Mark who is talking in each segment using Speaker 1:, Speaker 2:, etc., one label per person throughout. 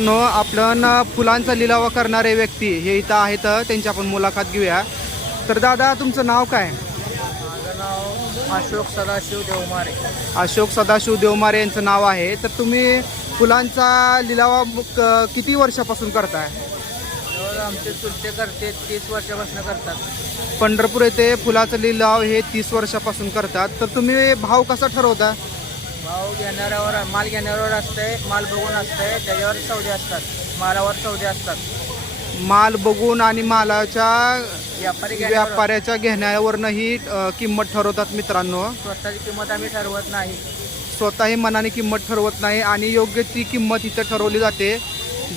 Speaker 1: मित्रांनो आपण फुलांचा लिलाव करणारे व्यक्ती हे इथं आहेत. त्यांची आपण मुलाखत घेऊया. तर दादा तुमचं नाव काय?
Speaker 2: माझं नाव अशोक सदाशिव देवमारे.
Speaker 1: अशोक सदाशिव देवमारे यांचं नाव आहे. तर तुम्ही फुलांचा लिलावा क- किती वर्षापासून करताय?
Speaker 2: जवळ आमचे चुलते करते तीस वर्षापासून करतात.
Speaker 1: पंढरपूर येथे फुलाचा लिलाव हे तीस वर्षापासून करतात. तर तुम्ही भाव कसा ठरवता?
Speaker 2: भाव घेणाऱ्यावर माल घेणाऱ्यावर असते माल बघून असते त्याच्यावर सौदे असतात मालावर सौदे असतात.
Speaker 1: माल बघून आणि मालाच्या
Speaker 2: व्यापारी घेण्यावर
Speaker 1: व्यापाऱ्याच्या घेण्यावरनंही अ, किंमत ठरवतात मित्रांनो.
Speaker 2: स्वतःची किंमत आम्ही ठरवत नाही.
Speaker 1: स्वतःही मनाने किंमत ठरवत नाही आणि योग्य ती किंमत इथं ठरवली जाते.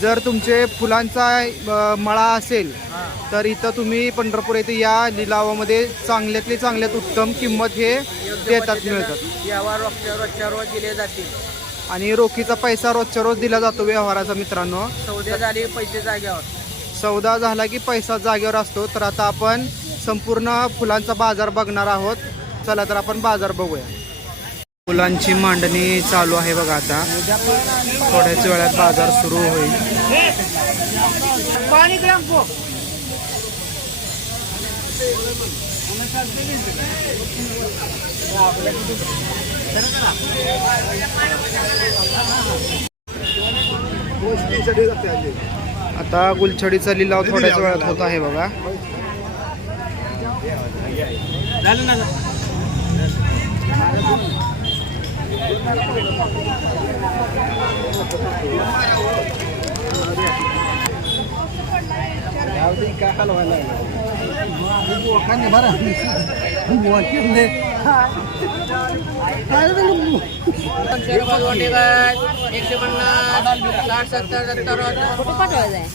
Speaker 1: जर तुमचे फुलांचा मळा असेल तर इथं तुम्ही पंढरपूर येथे या लिलावामध्ये चांगल्यातली चांगल्यात उत्तम किंमत हे देतात
Speaker 2: पद्धतीनं
Speaker 1: मिळतात.
Speaker 2: रोजच्या रोजच्या रोज दिले जातील.
Speaker 1: आणि रोखीचा पैसा रोजच्या रोज दिला जातो व्यवहाराचा मित्रांनो.
Speaker 2: सौदे झाले पैसे जाग्यावर
Speaker 1: सौदा झाला की पैसा जागेवर असतो. तर आता आपण संपूर्ण फुलांचा बाजार बघणार आहोत. चला तर आपण बाजार बघूया. फुलांची मांडणी चालू आहे बघा आता. थोड्याच वेळात बाजार सुरू होईल. आता गुलछडीचा लिलाव थोड्याच वेळात होत आहे बघा.
Speaker 2: दोनशे रुपये दोंडे काय एकशे पन्नास साठ सत्तर सत्तर
Speaker 3: कुठे पाठवायचं आहे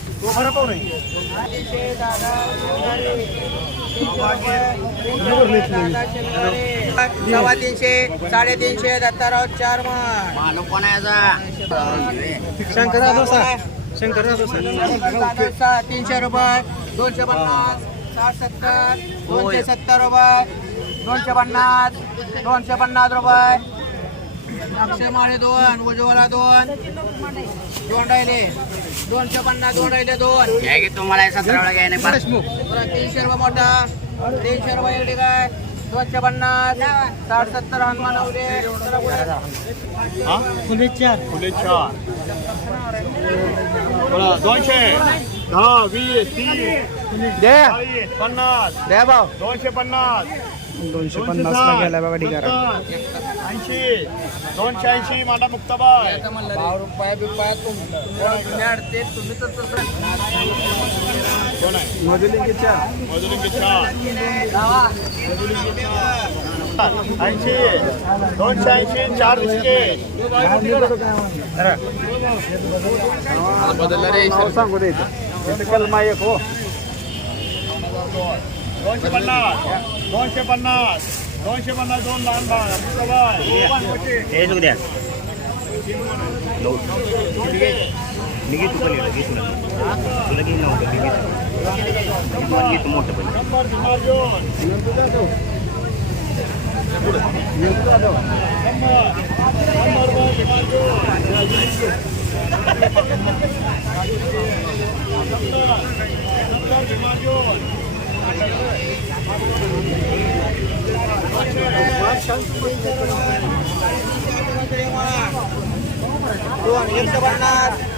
Speaker 2: सव्वा तीनशे साडेतीनशे दत्ताराव चार
Speaker 1: शंकर शंकर
Speaker 2: तीनशे रुपये. दोनशे पन्नास साठ सत्तर दोनशे सत्तर रुपये. दोनशे पन्नास दोनशे पन्नास रुपये. अक्षय माळे दोन उज्ज्वला दोन. दोन राहिले. दोनशे पन्नास दोन राहिले दोन.
Speaker 4: तुम्हाला
Speaker 2: तीनशे रुपये मोठा. तीनशे रुपये काय? दोनशे पन्नास साठ सत्तर हनुमान उदे
Speaker 5: फुले चार. बोला दोनशे दहा वीस तीस
Speaker 1: दे.
Speaker 5: पन्नास.
Speaker 1: द्या भाव
Speaker 5: दोनशे पन्नास.
Speaker 1: दोनशे पन्नास ला गेला बघा ढिगारा.
Speaker 5: ऐंशी दोनशे ऐंशी माझा मुक्ताबाई
Speaker 2: रुपया बिपाया तुम्ही तुम्ही तर
Speaker 1: मधुलिंगी चार
Speaker 5: मधुलिंगी चार ऐंशी दोनशे ऐंशी चार
Speaker 1: सांगू दे कलमा एक हो
Speaker 5: दोनशे पन्नास दोनशे पन्नास दोनशे पन्नास दोन लहान बाळ
Speaker 4: हे सुख द्या निघी तू पण घे तुला. तुला घेऊन नव्हतं निघी तू मोठं पण.
Speaker 5: शंभर अर्जुन
Speaker 2: दोन एकशे पन्नास साठ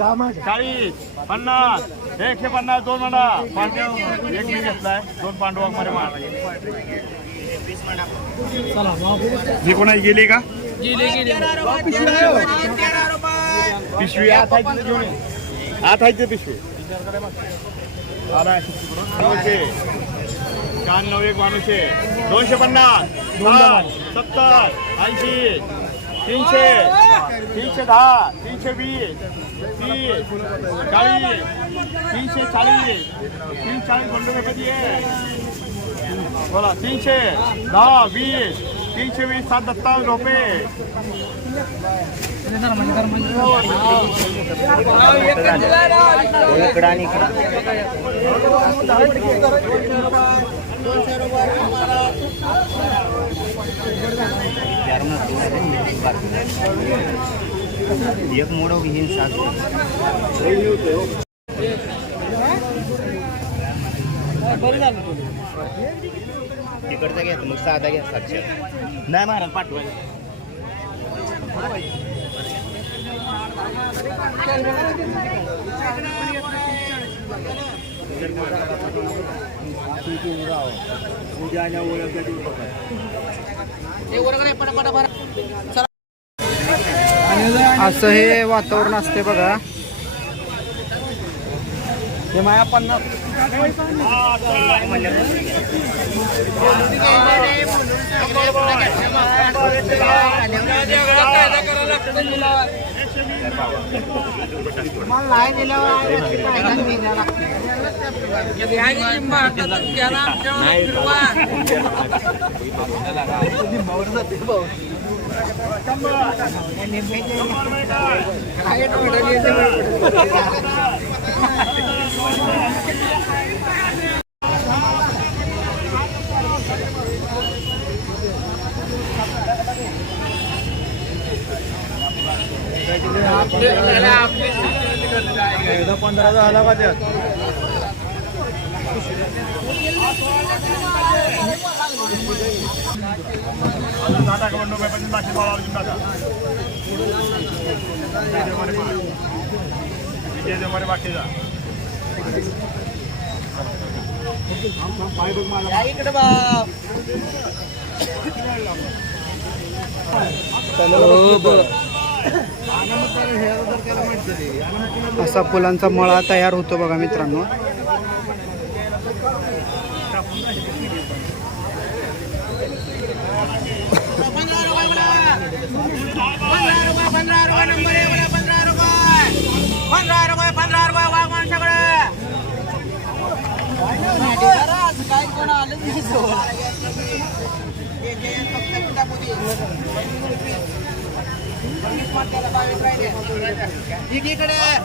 Speaker 5: चाळीस पन्नास एकशे पन्नास दोन म्हणा पांडव एक मी घेतलाय दोन पांडवा मध्ये मार ही कोणाची गेली का पिशवी आत आहे तिथे घेऊन ये. आत आहे तिथे पिशवी आलाय. दोनशे शहाण्णव एक माणूसशे दोनशे पन्नास साठ, सत्तर ऐंशी तीनशे तीनशे दहा तीनशे वीस तीस चाळीस तीनशे चाळीस तीन चाळीस दोन रुपये कधी आहे? बोला तीनशे दहा वीस तीनशे वीस सात सत्तावन्न रुपये.
Speaker 4: एक मोडव घेईन सात तिकडचा घ्या मग साधा घ्या सातशे. नाही महाराज पाठवायला.
Speaker 1: असं हे वातावरण असते बघा.
Speaker 2: हे माया पन्नास पंधरा झाला का त्यात
Speaker 5: दहा पण बाकी मला अजून टाका विजय विजय बाकीचा
Speaker 2: इकडे
Speaker 1: असा फुलांचा मळा तयार होतो बघा मित्रांनो.
Speaker 2: पंधरा रुपये नंबर आहे मला पंधरा रुपये. पंधरा रुपये पंधरा रुपये वाघ माणसाकडे. काय कोण आलं इकडे आहे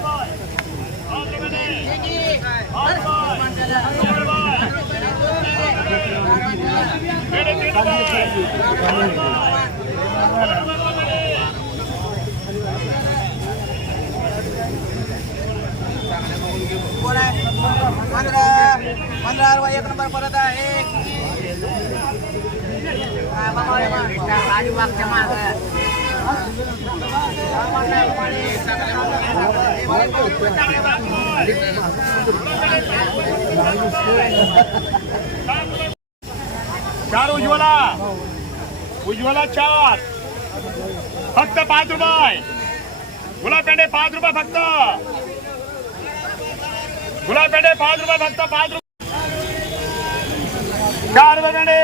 Speaker 2: पंधरा पंधरा रुपये एक नंबर परत आहे मागच्या
Speaker 5: चार उज्ज्वला. उज्ज्वला चार. फक्त पाच रुपये. गुलाब पेंडे पाच रुपये फक्त. गुलाब पेंडे पाच रुपये फक्त पाच रुपये. चार बावडे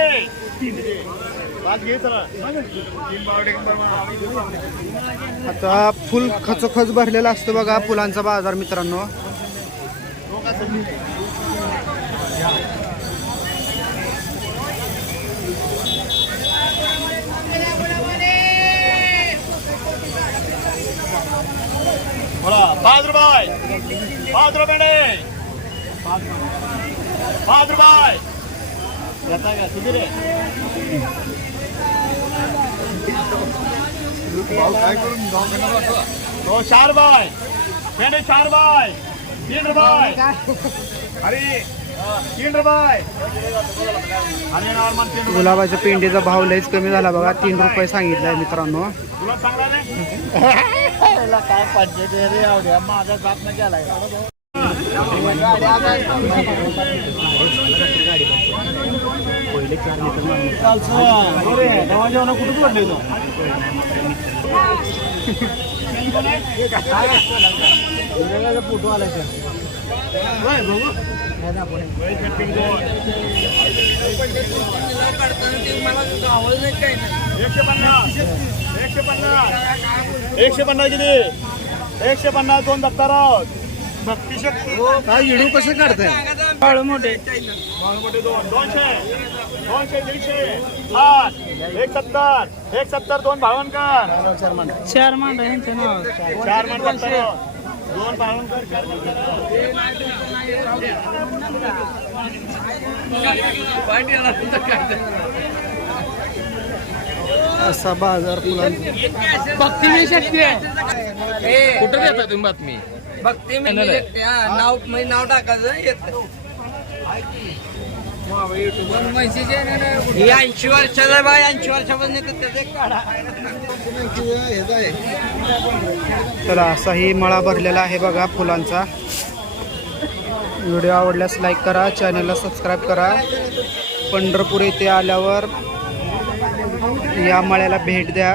Speaker 1: आता फुल खचोखच भरलेला असतो बघा फुलांचा बाजार मित्रांनो.
Speaker 5: पाच रुपये पाच रुपये पाच रुपये तो चार बाय पेंडे चार बाय तीन रुपये अरे तीन रुपये अरे नॉर्मल तीन रुपये
Speaker 1: गुलाबाच्या पेंडीचा भाव लयच कमी झाला बघा. तीन रुपये सांगितलाय मित्रांनो.
Speaker 5: तुला
Speaker 2: काय पंचायत रे एवढ्या माझा जात नाही गेलाय. फोटो आला
Speaker 5: एकशे पन्नास एकशे पन्नास एकशे पन्नास किती एकशे पन्नास दोन दत्ताराव.
Speaker 1: काय व्हिडिओ कसं काढताय?
Speaker 2: बाळू मोठे
Speaker 5: मोठे दोन दोनशे दोनशे दीडशे आठ एक सत्तर एक सत्तर दोन भावनकर
Speaker 2: चार मांडा यांचे नाव.
Speaker 5: चार म्हणतात दोन भावनकर चार
Speaker 1: असा बाजार
Speaker 2: भक्ती मी शक्ती आहे. कुठं देता तुम्ही बातमी? भक्ती मी नाव नाव टाकायचं येत. ही ऐंशी वर्षाचा बाय ऐंशी वर्षापासून येतात त्याचे काढा.
Speaker 1: चला असाही मळा भरलेला आहे बघा फुलांचा. व्हिडिओ आवडल्यास लाईक करा चॅनलला सबस्क्राईब करा. पंढरपूर येथे आल्यावर या मळ्याला भेट द्या.